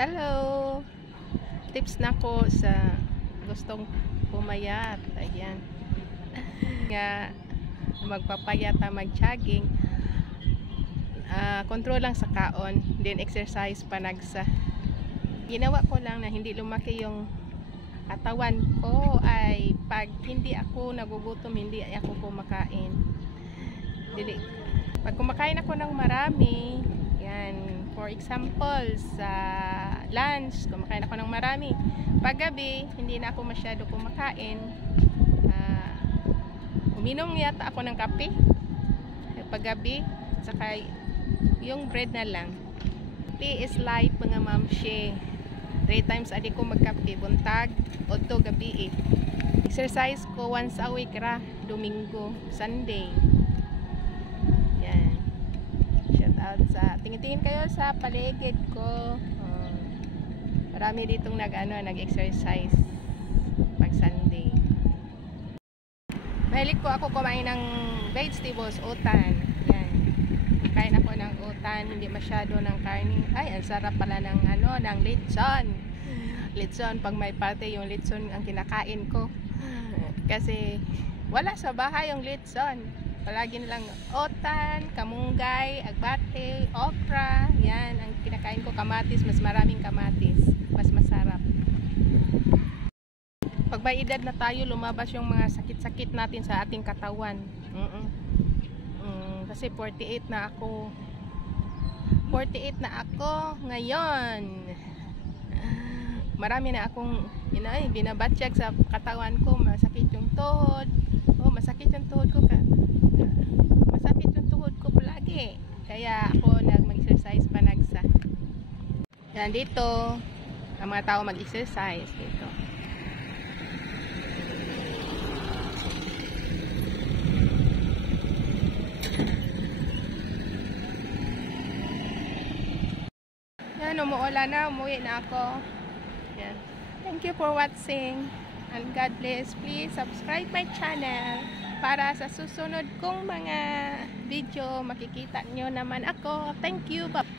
Hello! Tips na ko sa gustong pumayat. Ayan. Nga, magpapayat na mag-jogging. Control lang sa kaon. Then exercise panagsa. Ginawa ko lang na hindi lumaki yung katawan ko ay pag hindi ako nagugutom, hindi ako kumakain. Pag kumakain ako ng marami, yan, for example, sa lunch, kumakain ako ng marami. Paggabi, hindi na ako masyado kumakain. Uminom yata ako ng kape. Paggabi, saka yung bread na lang. Kape is life, mga mamshe. 3 times a day ko magkape, buntag, o to gabi eh. Exercise ko once a week ra, Domingo, Sunday. Yan. Shout out sa, tingin-tingin kayo sa paligid ko. Marami ditong nag-exercise pag Sunday. Mahilig ko ako kumain ng vegetables, utan. Yan. Kain ako ng utan, hindi masyado ng karne. Ay, ang sarap pala ng ng lechon. Lechon, pag may party, yung lechon ang kinakain ko. Kasi wala sa bahay yung lechon. Palagi nilang utan, kamunggay, agbate, okra. Yan, ang kinakain ko, kamatis. Mas maraming kamatis. Mas masarap. Pag may edad na tayo, lumabas yung mga sakit-sakit natin sa ating katawan. Kasi 48 na ako. 48 na ako ngayon. Marami na akong binabatsyag sa katawan ko. Masakit yung tuhod. Masakit yung tuhod ko. Masakit yung tuhod ko palagi. Kaya ako mag-exercise panagsa. Yan dito. Ang mga tao mag-exercise dito. Yan, umuulan na. Umuwi na ako. Yan. Thank you for watching. And God bless. Please subscribe my channel para sa susunod kong mga video makikita nyo naman ako. Thank you. Bye.